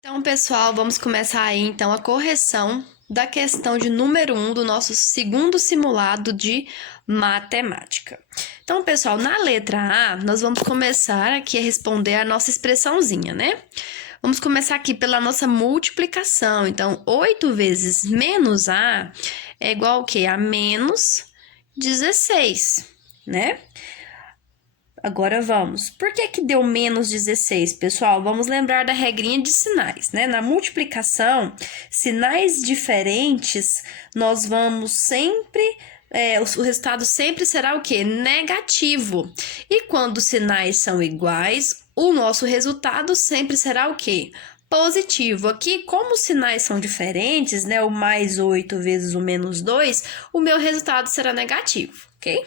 Então, pessoal, vamos começar aí então a correção da questão de número 1 do nosso segundo simulado de matemática. Então, pessoal, na letra A, nós vamos começar aqui a responder a nossa expressãozinha, né? Vamos começar aqui pela nossa multiplicação. Então, 8 vezes menos A é igual ao quê? A menos 16, né? Agora vamos. Por que que deu menos 16, pessoal? Vamos lembrar da regrinha de sinais, né? Na multiplicação, sinais diferentes, nós vamos sempre... o resultado sempre será o quê? Negativo. E quando os sinais são iguais, o nosso resultado sempre será o quê? Positivo. Aqui, como os sinais são diferentes, né? O mais 8 vezes o menos 2, o meu resultado será negativo, ok?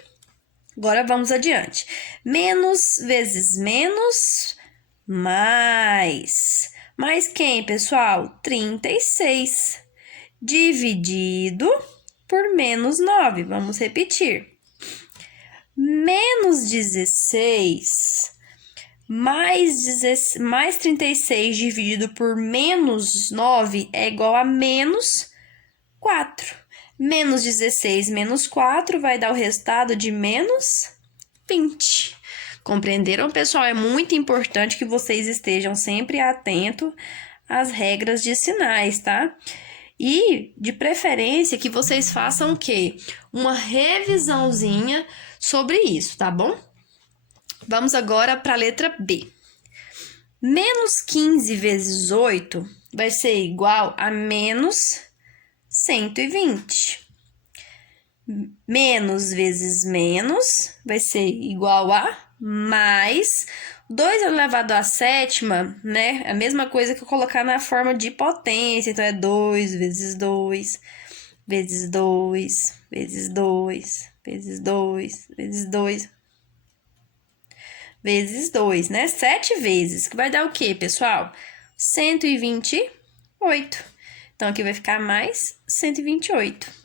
Agora vamos adiante. Menos vezes menos, mais. Mais quem, pessoal? 36. Dividido por menos 9. Vamos repetir. Menos 16 mais 36 dividido por menos 9 é igual a menos 4. Menos 16 menos 4 vai dar o resultado de menos 20. Compreenderam, pessoal? É muito importante que vocês estejam sempre atentos às regras de sinais, tá? E, de preferência, que vocês façam o quê? Uma revisãozinha sobre isso, tá bom? Vamos agora para a letra B. Menos 15 vezes 8 vai ser igual a menos 120. Menos vezes menos vai ser igual a mais 2 elevado à sétima, né? A mesma coisa que eu colocar na forma de potência. Então, é 2 vezes 2, vezes 2, vezes 2, vezes 2, vezes 2, vezes 2, né? 7 vezes, que vai dar o quê, pessoal? 128. Então, aqui vai ficar mais 128.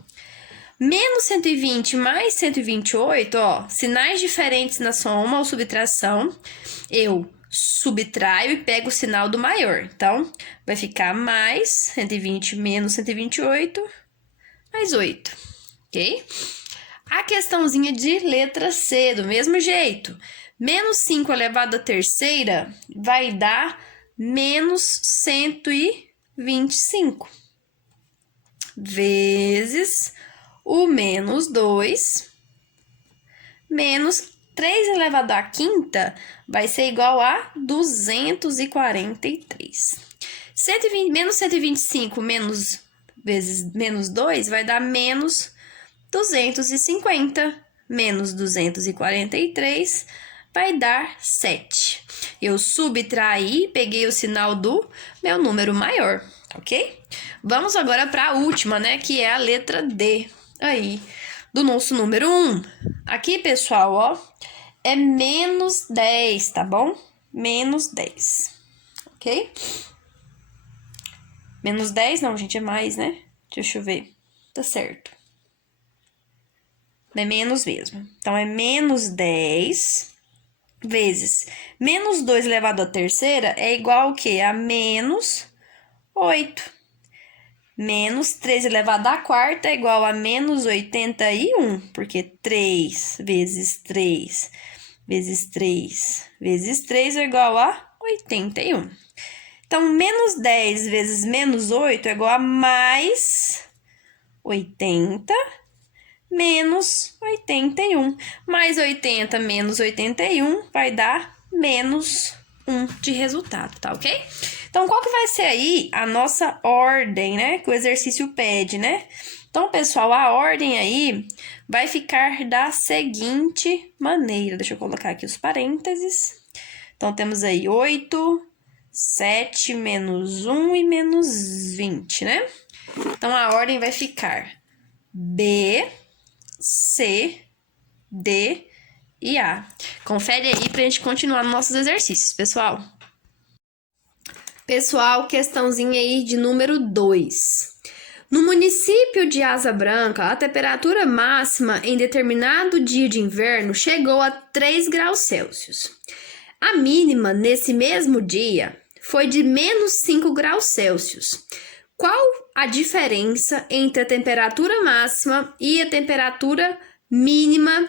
Menos 120 mais 128, ó, sinais diferentes na soma ou subtração, eu subtraio e pego o sinal do maior. Então, vai ficar mais 120 menos 128, mais 8, ok? A questãozinha de letra C, do mesmo jeito. Menos 5 elevado à terceira vai dar menos 125. Vezes o menos 2, menos 3 elevado à quinta, vai ser igual a 243. Menos 125 vezes menos 2 vai dar menos 250. Menos 243 vai dar 7. Eu subtraí, peguei o sinal do meu número maior, ok? Vamos agora para a última, né? Que é a letra D aí do nosso número 1. Aqui, pessoal, ó, é menos 10, tá bom? Menos 10, ok? Menos 10, não, gente, é mais, né? Deixa eu ver. Tá certo. É menos mesmo. Então, é menos 10 vezes menos 2 elevado à terceira é igual ao quê? A menos 8. Menos 3 elevado à quarta é igual a menos 81, porque 3 vezes 3 vezes 3 vezes 3 é igual a 81. Então, menos 10 vezes menos 8 é igual a mais 80 menos 81. Mais 80 menos 81 vai dar menos 1 de resultado, tá ok? Então, qual que vai ser aí a nossa ordem, né? Que o exercício pede, né? Então, pessoal, a ordem aí vai ficar da seguinte maneira. Deixa eu colocar aqui os parênteses. Então, temos aí 8, 7, menos 1 e menos 20, né? Então, a ordem vai ficar B, C, D e A. Confere aí pra gente continuar nos nossos exercícios, pessoal. Pessoal, questãozinha aí de número 2. No município de Asa Branca, a temperatura máxima em determinado dia de inverno chegou a 3 graus Celsius. A mínima nesse mesmo dia foi de menos 5 graus Celsius. Qual a diferença entre a temperatura máxima e a temperatura mínima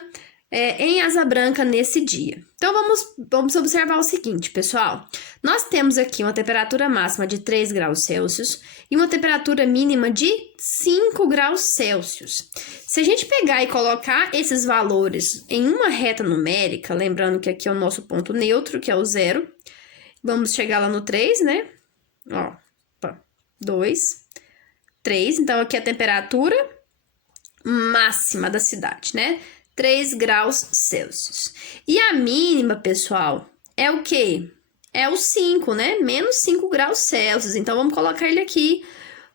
em Asa Branca nesse dia? Então, vamos observar o seguinte, pessoal. Nós temos aqui uma temperatura máxima de 3 graus Celsius e uma temperatura mínima de 5 graus Celsius. Se a gente pegar e colocar esses valores em uma reta numérica, lembrando que aqui é o nosso ponto neutro, que é o 0, vamos chegar lá no 3, né? Ó, 2, 3. Então, aqui é a temperatura máxima da cidade, né? 3 graus Celsius. E a mínima, pessoal, é o quê? É o 5, né? Menos 5 graus Celsius. Então, vamos colocar ele aqui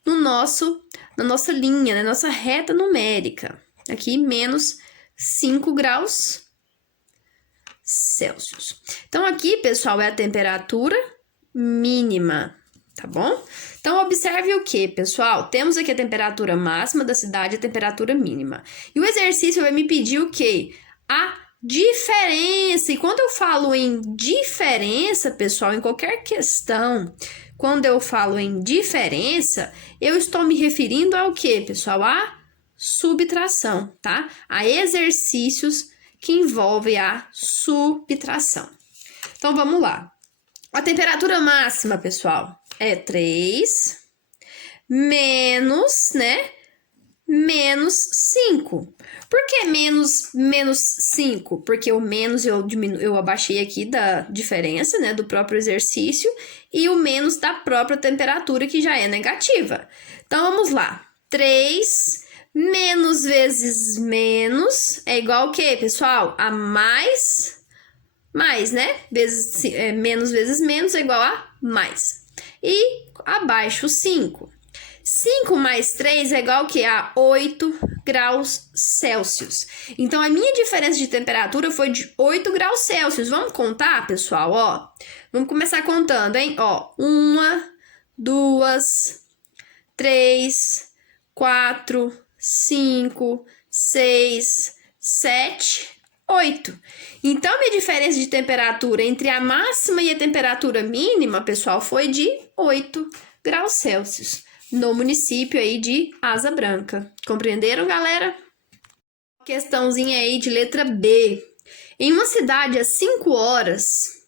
no na nossa linha, na nossa reta numérica. Aqui, menos 5 graus Celsius. Então, aqui, pessoal, é a temperatura mínima, tá bom? Então, observe o que, pessoal? Temos aqui a temperatura máxima da cidade e a temperatura mínima. E o exercício vai me pedir o quê? A diferença. E quando eu falo em diferença, pessoal, em qualquer questão, quando eu falo em diferença, eu estou me referindo ao quê, pessoal? A subtração, tá? A exercícios que envolvem a subtração. Então, vamos lá. A temperatura máxima, pessoal, é 3 menos, né? Menos 5. Por que menos 5? Porque o menos eu abaixei aqui da diferença, né? Do próprio exercício e o menos da própria temperatura, que já é negativa. Então, vamos lá. 3 menos vezes menos é igual ao quê, pessoal? A mais, né? Menos vezes menos é igual a mais. E abaixo 5. 5 mais 3 é igual ao que? A 8 graus Celsius. Então, a minha diferença de temperatura foi de 8 graus Celsius. Vamos contar, pessoal? Ó, vamos começar contando, hein? Ó, 1, 2, 3, 4, 5, 6, 7, 8. Então, minha diferença de temperatura entre a máxima e a temperatura mínima, pessoal, foi de 8 graus Celsius, no município aí de Asa Branca. Compreenderam, galera? Questãozinha aí de letra B. Em uma cidade às 5 horas,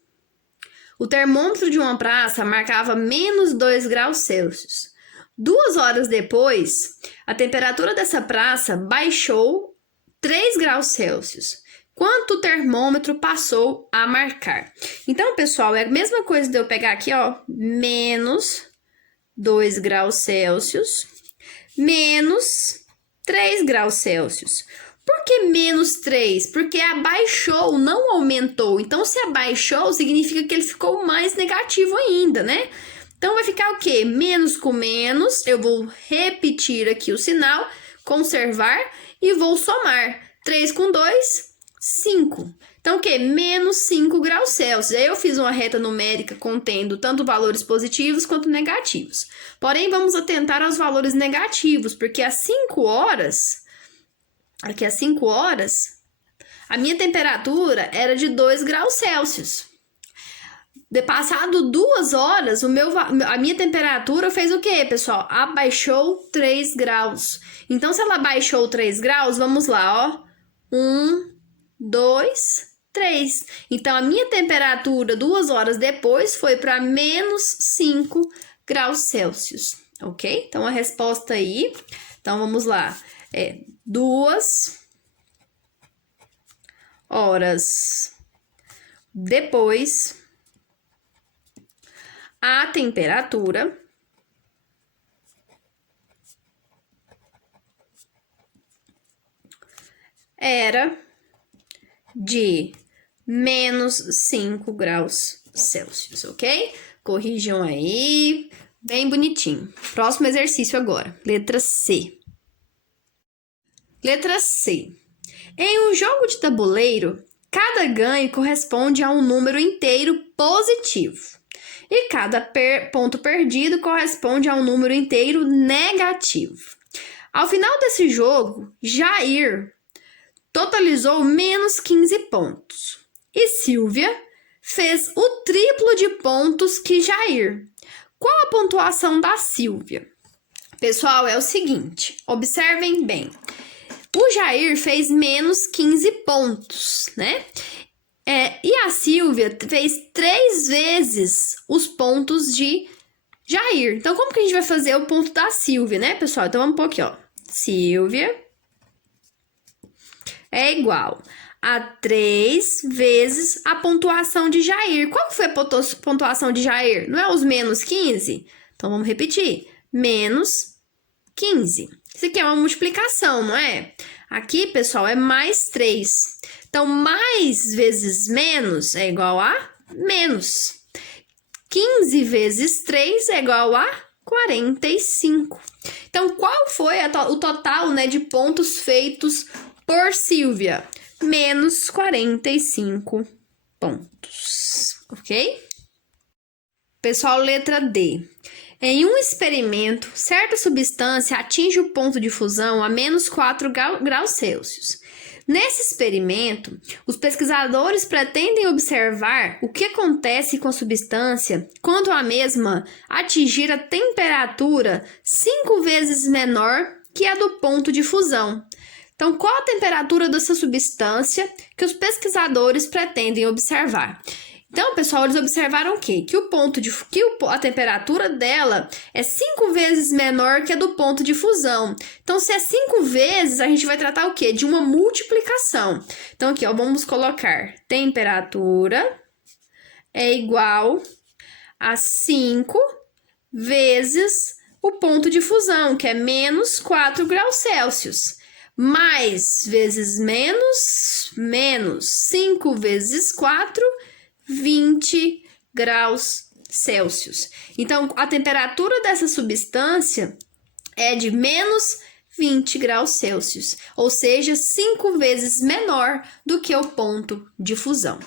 o termômetro de uma praça marcava menos 2 graus Celsius. 2 horas depois, a temperatura dessa praça baixou 3 graus Celsius. Quanto o termômetro passou a marcar? Então, pessoal, é a mesma coisa de eu pegar aqui, ó, menos 2 graus Celsius, menos 3 graus Celsius. Por que menos 3? Porque abaixou, não aumentou. Então, se abaixou, significa que ele ficou mais negativo ainda, né? Então, vai ficar o quê? Menos com menos, eu vou repetir aqui o sinal, conservar e vou somar. 3 com 2, 5. Então, o quê? Menos 5 graus Celsius. Aí eu fiz uma reta numérica contendo tanto valores positivos quanto negativos. Porém, vamos atentar aos valores negativos, porque às 5 horas, a minha temperatura era de 2 graus Celsius. Passado 2 horas, a minha temperatura fez o quê, pessoal? Abaixou 3 graus. Então, se ela abaixou 3 graus, vamos lá, ó. 1, 2, 3. Então, a minha temperatura 2 horas depois foi para menos 5 graus Celsius, ok? Então, a resposta aí, então vamos lá, 2 horas depois, a temperatura era de menos 5 graus Celsius, ok? Corrijam aí, bem bonitinho. Próximo exercício agora, letra C. Letra C. Em um jogo de tabuleiro, cada ganho corresponde a um número inteiro positivo. E cada ponto perdido corresponde a um número inteiro negativo. Ao final desse jogo, Jair totalizou menos 15 pontos. E Silvia fez o triplo de pontos que Jair. Qual a pontuação da Silvia? Pessoal, é o seguinte, observem bem. O Jair fez menos 15 pontos, né? E a Silvia fez 3 vezes os pontos de Jair. Então, como que a gente vai fazer o ponto da Silvia, né, pessoal? Então, vamos pôr aqui, ó. Silvia é igual a 3 vezes a pontuação de Jair. Qual foi a pontuação de Jair? Não é os menos 15? Então, vamos repetir. Menos 15. Isso aqui é uma multiplicação, não é? Aqui, pessoal, é mais 3. Então, mais vezes menos é igual a menos. 15 vezes 3 é igual a 45. Então, qual foi o total, né, de pontos feitos por Silvia? Menos 45 pontos, ok? Pessoal, letra D. Em um experimento, certa substância atinge o ponto de fusão a menos 4 graus Celsius. Nesse experimento, os pesquisadores pretendem observar o que acontece com a substância quando a mesma atingir a temperatura 5 vezes menor que a do ponto de fusão. Então, qual a temperatura dessa substância que os pesquisadores pretendem observar? Então, pessoal, eles observaram o quê? Que a temperatura dela é 5 vezes menor que a do ponto de fusão. Então, se é 5 vezes, a gente vai tratar o quê? De uma multiplicação. Então, aqui, ó, vamos colocar temperatura é igual a 5 vezes o ponto de fusão, que é menos 4 graus Celsius. Mais vezes menos 5 vezes 4, 20 graus Celsius. Então, a temperatura dessa substância é de menos 20 graus Celsius, ou seja, 5 vezes menor do que o ponto de fusão.